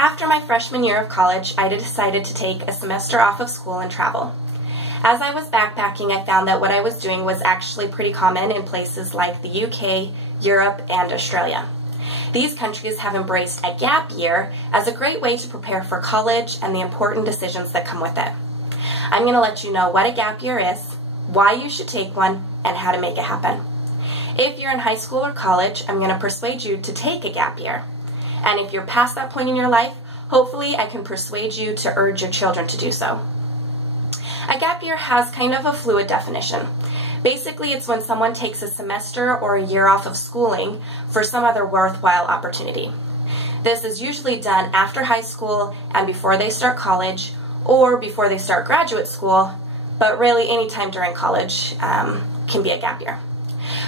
After my freshman year of college, I decided to take a semester off of school and travel. As I was backpacking, I found that what I was doing was actually pretty common in places like the UK, Europe, and Australia. These countries have embraced a gap year as a great way to prepare for college and the important decisions that come with it. I'm going to let you know what a gap year is, why you should take one, and how to make it happen. If you're in high school or college, I'm going to persuade you to take a gap year. And if you're past that point in your life, hopefully I can persuade you to urge your children to do so. A gap year has kind of a fluid definition. Basically, it's when someone takes a semester or a year off of schooling for some other worthwhile opportunity. This is usually done after high school and before they start college or before they start graduate school, but really any time during college can be a gap year.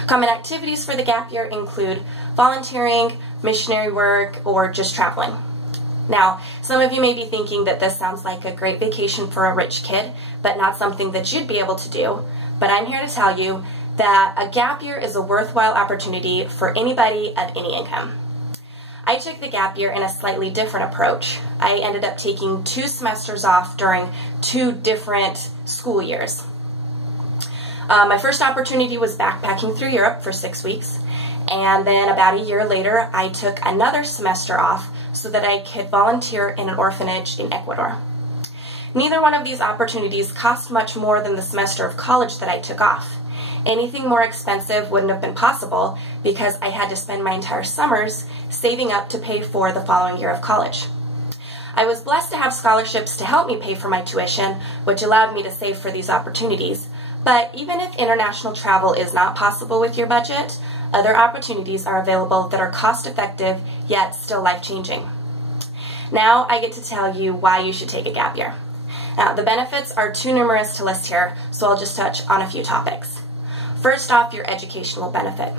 Common activities for the gap year include volunteering, missionary work, or just traveling. Now, some of you may be thinking that this sounds like a great vacation for a rich kid, but not something that you'd be able to do. But I'm here to tell you that a gap year is a worthwhile opportunity for anybody of any income. I took the gap year in a slightly different approach. I ended up taking 2 semesters off during 2 different school years. My first opportunity was backpacking through Europe for 6 weeks, and then about a year later I took another semester off so that I could volunteer in an orphanage in Ecuador. Neither one of these opportunities cost much more than the semester of college that I took off. Anything more expensive wouldn't have been possible because I had to spend my entire summers saving up to pay for the following year of college. I was blessed to have scholarships to help me pay for my tuition, which allowed me to save for these opportunities. But even if international travel is not possible with your budget, other opportunities are available that are cost-effective yet still life-changing. Now I get to tell you why you should take a gap year. Now, the benefits are too numerous to list here, so I'll just touch on a few topics. First off, your educational benefit.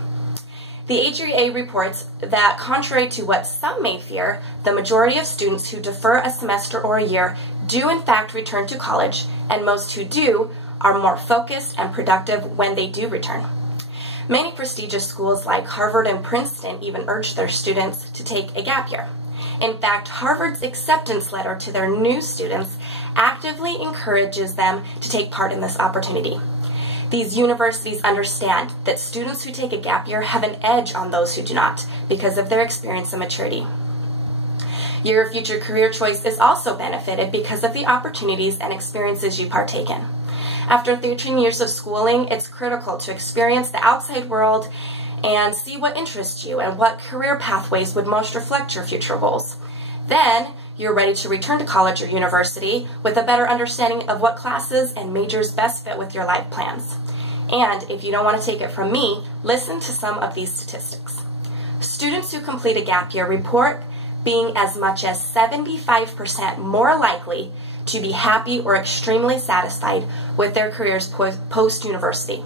The AGA reports that contrary to what some may fear, the majority of students who defer a semester or a year do in fact return to college, and most who do are more focused and productive when they do return. Many prestigious schools like Harvard and Princeton even urge their students to take a gap year. In fact, Harvard's acceptance letter to their new students actively encourages them to take part in this opportunity. These universities understand that students who take a gap year have an edge on those who do not because of their experience and maturity. Your future career choice is also benefited because of the opportunities and experiences you partake in. After 13 years of schooling, it's critical to experience the outside world and see what interests you and what career pathways would most reflect your future goals. Then, you're ready to return to college or university with a better understanding of what classes and majors best fit with your life plans. And if you don't want to take it from me, listen to some of these statistics. Students who complete a gap year report being as much as 75% more likely to be happy or extremely satisfied with their careers post-university.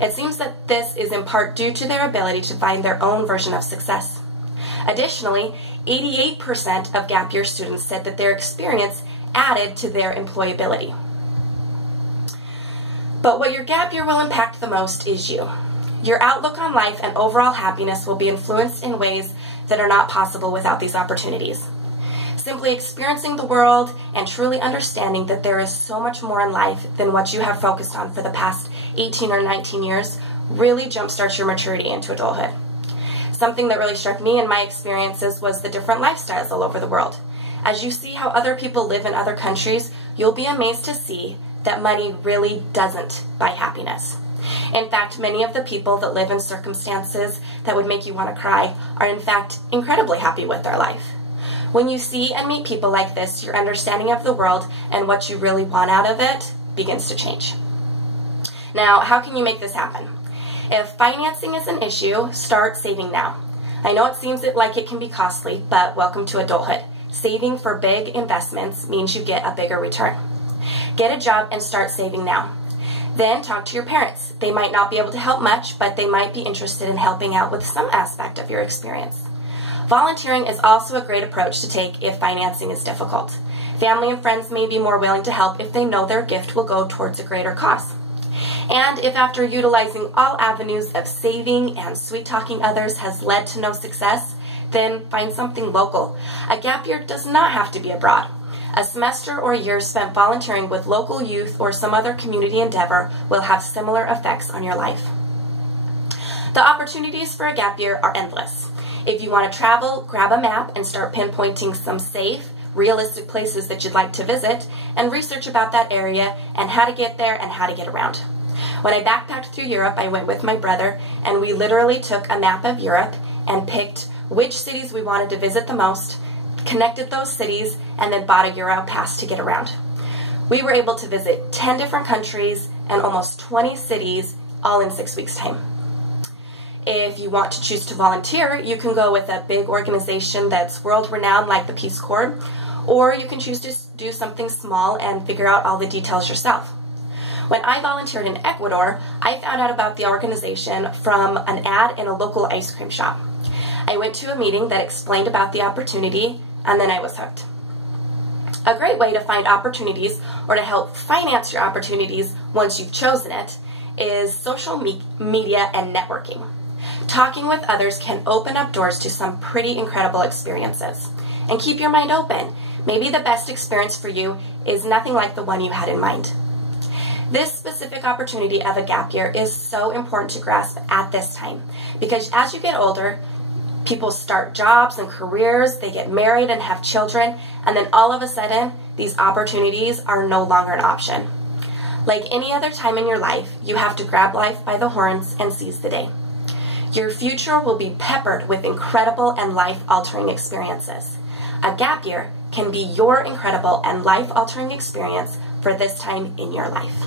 It seems that this is in part due to their ability to find their own version of success. Additionally, 88% of gap year students said that their experience added to their employability. But what your gap year will impact the most is you. Your outlook on life and overall happiness will be influenced in ways that are not possible without these opportunities. Simply experiencing the world and truly understanding that there is so much more in life than what you have focused on for the past 18 or 19 years really jumpstarts your maturity into adulthood. Something that really struck me in my experiences was the different lifestyles all over the world. As you see how other people live in other countries, you'll be amazed to see that money really doesn't buy happiness. In fact, many of the people that live in circumstances that would make you want to cry are in fact incredibly happy with their life. When you see and meet people like this, your understanding of the world and what you really want out of it begins to change. Now, how can you make this happen? If financing is an issue, start saving now. I know it seems like it can be costly, but welcome to adulthood. Saving for big investments means you get a bigger return. Get a job and start saving now. Then talk to your parents. They might not be able to help much, but they might be interested in helping out with some aspect of your experience. Volunteering is also a great approach to take if financing is difficult. Family and friends may be more willing to help if they know their gift will go towards a greater cause. And if after utilizing all avenues of saving and sweet-talking others has led to no success, then find something local. A gap year does not have to be abroad. A semester or a year spent volunteering with local youth or some other community endeavor will have similar effects on your life. The opportunities for a gap year are endless. If you want to travel, grab a map and start pinpointing some safe, realistic places that you'd like to visit, and research about that area and how to get there and how to get around. When I backpacked through Europe, I went with my brother, and we literally took a map of Europe and picked which cities we wanted to visit the most, connected those cities, and then bought a Euro pass to get around. We were able to visit 10 different countries and almost 20 cities, all in 6 weeks' time. If you want to choose to volunteer, you can go with a big organization that's world-renowned like the Peace Corps, or you can choose to do something small and figure out all the details yourself. When I volunteered in Ecuador, I found out about the organization from an ad in a local ice cream shop. I went to a meeting that explained about the opportunity, and then I was hooked. A great way to find opportunities or to help finance your opportunities once you've chosen it is social media and networking. Talking with others can open up doors to some pretty incredible experiences. And keep your mind open. Maybe the best experience for you is nothing like the one you had in mind. This specific opportunity of a gap year is so important to grasp at this time, because as you get older, people start jobs and careers, they get married and have children, and then all of a sudden, these opportunities are no longer an option. Like any other time in your life, you have to grab life by the horns and seize the day. Your future will be peppered with incredible and life-altering experiences. A gap year can be your incredible and life-altering experience for this time in your life.